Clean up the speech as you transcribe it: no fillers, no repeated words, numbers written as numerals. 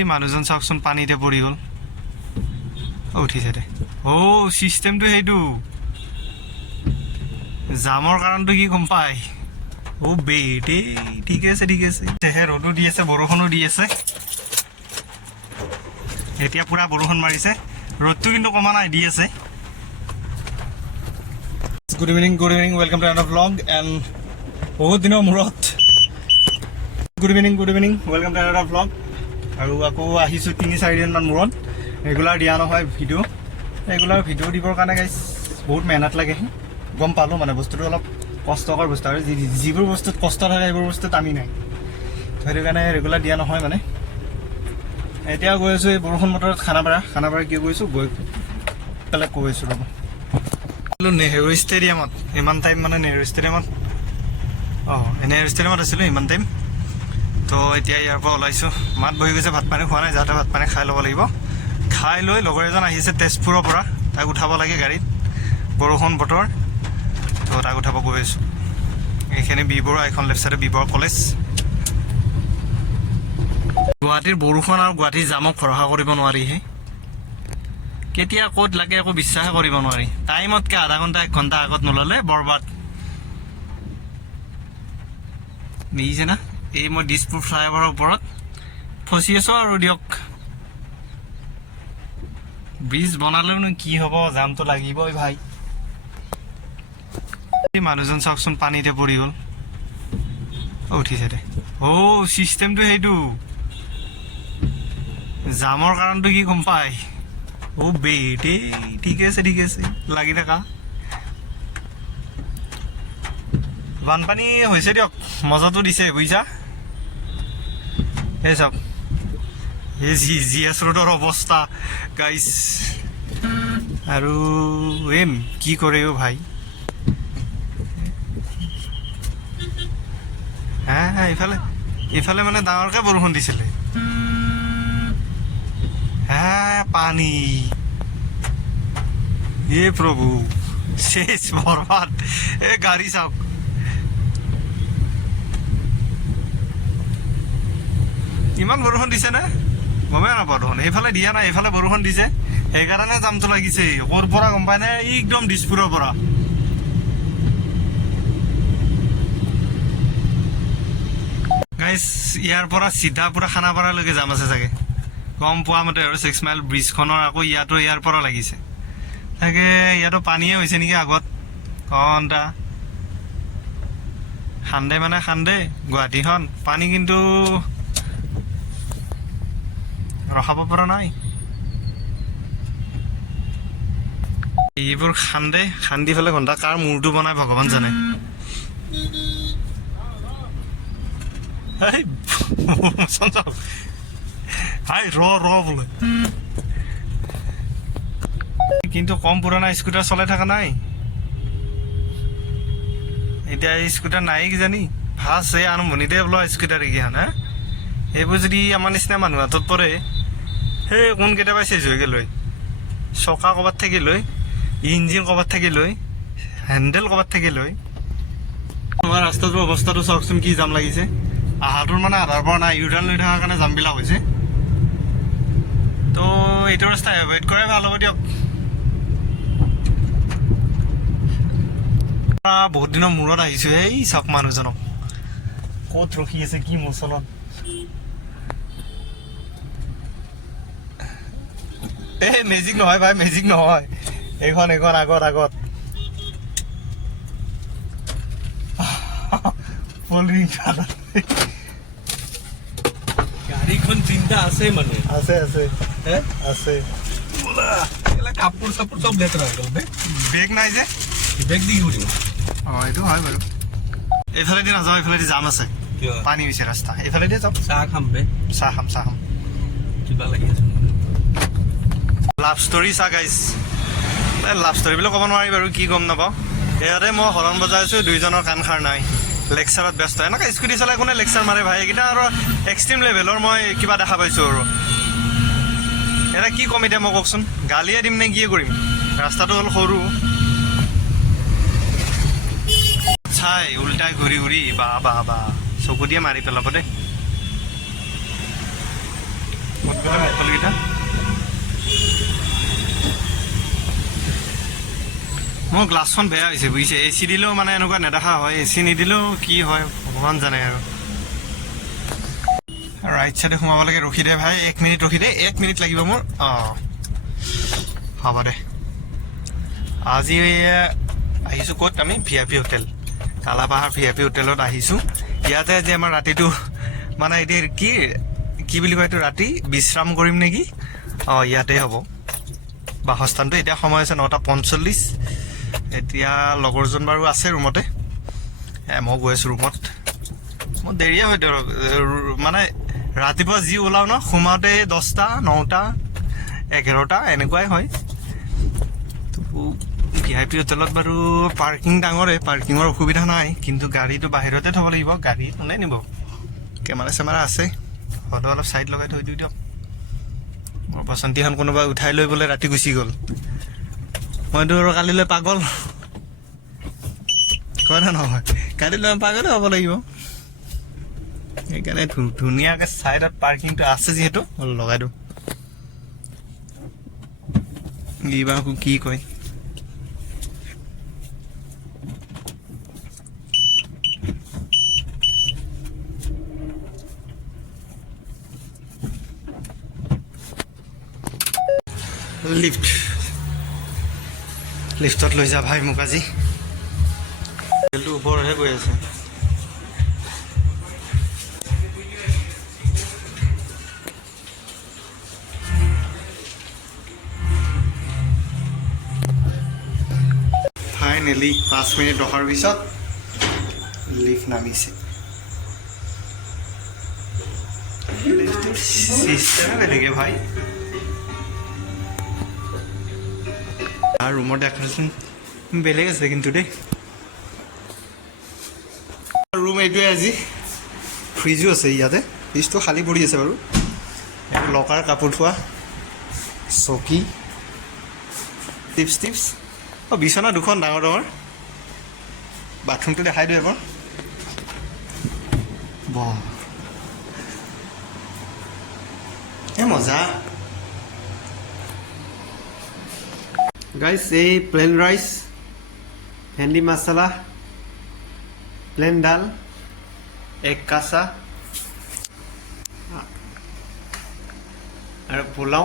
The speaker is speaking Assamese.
এই মানুহজন চাওকচোন পানীতে পৰি গ'ল উঠিছে দে চিষ্টেমটো সেইটো জামৰ কাৰণটো কি গম পায় বেটে ঠিক আছে ৰ'দো দি আছে বৰষুণো দি আছে এতিয়া পুৰা বৰষুণ মাৰিছে ৰ'দটো কিন্তু কমা নাই দি আছে good evening welcome to another vlog and বহুত দিনৰ মূৰত good evening welcome to another vlog আৰু আকৌ আহিছোঁ 3-4 দিনমান মূৰত ৰেগুলাৰ দিয়া নহয় ৰেগুলাৰ ভিডিঅ' দিবৰ কাৰণে গাইছ বহুত মেহনত লাগে গম পালোঁ মানে বস্তুটো অলপ কষ্টকৰ বস্তু আৰু যিবোৰ বস্তুত কষ্ট থাকে সেইবোৰ বস্তুত আমি নাই সেইটো কাৰণে ৰেগুলাৰ দিয়া নহয় মানে এতিয়া গৈ আছোঁ এই বৰষুণ বতৰত খানাপাৰা কি গৈছোঁ গৈ পেলাই কৈ আছোঁ ৰ'ব নেহেৰু ষ্টেডিয়ামত ইমান টাইম মানে নেহেৰু ষ্টেডিয়ামত নেহেৰু ষ্টেডিয়ামত আছিলোঁ ইমান টাইম তো এতিয়া ইয়াৰ পৰা ওলাইছোঁ মাত বহি গৈছে ভাত পানী খোৱা নাই যাতে ভাত পানী খাই ল'ব লাগিব খাই লৈ লগৰ এজন আহিছে তেজপুৰৰ পৰা তাক উঠাব লাগে গাড়ীত বৰষুণ বতৰ তো তাক উঠাব গৈ আছোঁ এইখিনি বি-বৰুৱা এখন লেফ্ট চাইডে বি-বৰুৱা কলেজ গুৱাহাটীৰ বৰষুণ আৰু গুৱাহাটীৰ জামক ভৰসা কৰিব নোৱাৰিহে কেতিয়া ক'ত লাগে একো বিশ্বাসে কৰিব নোৱাৰি টাইমতকৈ আধা ঘণ্টা 1 ঘণ্টা আগত নল'লে বৰবাদ মিলিছে না এই মই দিছপুৰ ফ্লাইঅভাৰৰ ওপৰত ফচি আছোঁ আৰু দিয়ক ব্ৰিজ বনালেওনো কি হ'ব জামটো লাগিবই ভাই এই মানুহজন চাওকচোন পানীতে পৰি গ'ল উঠিছে দে চিষ্টেমটো সেইটো জামৰ কাৰণটো কি গম পায় বেটে ঠিক আছে লাগি থাকা বানপানী হৈছে দিয়ক মজাটো দিছে বুজিছা এই চাওক এই জিএছ ৰোডৰ অৱস্থা গাইছ আৰু কি কৰে ভাই ইফালে মানে ডাঙৰকৈ বৰষুণ দিছিলে পানী প্ৰভু শেষ বৰবাদ গাড়ী চাওক ইমান বৰষুণ দিছে নে গমেই নাপাওঁ দেখোন এইফালে দিয়া নাই এইফালে বৰষুণ দিছে সেইকাৰণে জামটো লাগিছে ক'ৰ পৰা গম পাই নে একদম দিছপুৰৰ পৰা গাইছ ইয়াৰ পৰা চিধা পুৰা খানাপাৰালৈকে যাম আছে চাগে গম পোৱা মতে আৰু 6 মাইল ব্ৰিজখনৰ আকৌ ইয়াৰ পৰা লাগিছে তাকে ইয়াতো পানীয়ে হৈছে নেকি আগত ঘণ্টা খান্দে গুৱাহাটীখন পানী কিন্তু ৰখাব পৰা নাই এইবোৰ খান্দি পেলাই ঘণ্টা কাৰ মূৰটো বনাই ভগৱান জানে বোলে কিন্তু কম পুৰণা স্কুটাৰ চলাই থকা নাই এতিয়া স্কুটাৰ নাই কিজানি ফাৰ্ষ্ট এই আৰম্ভণিতে বোলো স্কুটাৰ এইকেইখন এইবোৰ যদি আমাৰ নিচিনা মানুহ হাতত পৰে সেই কোন কেতিয়াবা চেজ হৈ গ'ল চকা ক'ৰবাত থাকিল ইঞ্জিন ক'ৰবাত থাকিল হেণ্ডেল ক'ৰবাত থাকিল আমাৰ ৰাস্তাটোৰ অৱস্থাটো চাওকচোন কি জাম লাগিছে আহাৰটোৰ মানে আধাৰ পৰা নাই ইউটাৰ্ণ লৈ থকাৰ কাৰণে জামবিলাক হৈছে তো এইটো ৰাস্তা এভইড কৰাই ভাল হ'ব দিয়ক বহুত দিনৰ মূৰত আহিছোঁ এই চাওক মানুহজনক ক'ত ৰখি আছে কি মচলত মেজিক নহয় ভাই মেজিক নহয় এইখন আগত গাড়ীখন চিন্তা আছে মানে আছে কাপোৰ চাপোৰ চব লেতেৰা হৈ গ'ল বেগ নাই যে বেগ দি ঘূৰিব এইটো হয় বাৰু এইফালেদি নাযাওঁ এইফালেদি জাম আছে পানী হৈছে ৰাস্তা এইফালেদি যাওঁ চাহ খাম কিবা লাগি আছে লাভ ষ্টৰী চা গাইছ লাভ ষ্টৰী বুলি ক'ব নোৱাৰি বাৰু কি গম নাপাওঁ ইয়াতে মই হৰণ বজাই আছোঁ দুইজনৰ কাণ খাৰ নাই লেকচাৰত ব্যস্ত এনেকুৱা স্কুটি চলাই কোনে লেকচাৰ মাৰে ভাই এইকেইটা আৰু এক্সট্ৰিম লেভেলৰ মই কিবা দেখা পাইছোঁ আৰু এটা কি ক'ম এতিয়া মই কওকচোন গালিয়ে দিম নে কিয়ে কৰিম ৰাস্তাটো হ'ল সৰু চাই উল্টাই ঘূৰি বা চকু দিয়ে মাৰি পেলাব দেই মুকলকেইটা মোৰ গ্লাছখন বেয়া হৈছে বুজিছে এ চি দিলেও মানে এনেকুৱা নেদেখা হয় এ চি নিদিলেও কি হয় ভগৱান জানে আৰু ৰাইট চাইডে সোমাব লাগে ৰখি দে ভাই 1 মিনিট ৰখি দে 1 মিনিট লাগিব মোৰ হ'ব দে আজি আহিছোঁ ক'ত আমি VIP হোটেল কালাপাহাৰ VIP হোটেলত আহিছোঁ ইয়াতে আজি আমাৰ ৰাতিটো মানে এতিয়া কি বুলি কয় এইটো ৰাতি বিশ্ৰাম কৰিম নেকি ইয়াতে হ'ব বাসস্থানটো এতিয়া সময় আছে 9:45 এতিয়া লগৰজন বাৰু আছে ৰুমতে মই গৈ আছোঁ ৰুমত মই দেৰিয়ে হয় মানে ৰাতিপুৱা যি ওলাওঁ ন সোমাওঁতে 10টা 9টা 11টা এনেকুৱাই হয় VIP হোটেলত বাৰু পাৰ্কিং ডাঙৰে পাৰ্কিঙৰ অসুবিধা নাই কিন্তু গাড়ীটো বাহিৰতে থ'ব লাগিব গাড়ী কোনে নিব কেমেৰা চেমেৰা আছে হ'লেও অলপ চাইড লগাই থৈ দিওঁ দিয়ক মোৰ বাচন্তিখন কোনোবাই উঠাই লৈ বোলে ৰাতি গুচি গ'ল মইতো আৰু কালিলৈ পাগল কয় না নহয় কালিলৈ পাগলে হ'ব লাগিব সেইকাৰণে ধুনীয়াকৈ চাইডত পাৰ্কিংটো আছে যিহেতু লগাই দিওঁ কিবা কি কয় লিফ্টত লৈ যা ভাই মোক আজি হোটেলটো ওপৰহে গৈ আছে ফাইনেলি 5 মিনিট ৰখাৰ পিছত লিফ্ট নামিছে লিফ্টৰ চিষ্টেমে বেলেগে ভাই আৰু ৰুমৰ ডেকৰেশ্যন বেলেগ আছে কিন্তু দেই ৰুম এইটোৱে আজি ফ্ৰিজো আছে ইয়াতে ফ্ৰিজটো খালী পৰি আছে বাৰু লকাৰ কাপোৰ থোৱা চকী টিপছ বিচনা দুখন ডাঙৰ ডাঙৰ বাথৰুমটো দেখাই দিওঁ এবাৰ বাহ মজা গাইস এই প্লেন ৰাইস ভেন্ডি মশলা প্লেন ডাল এক কাঁচা আৰু পোলাও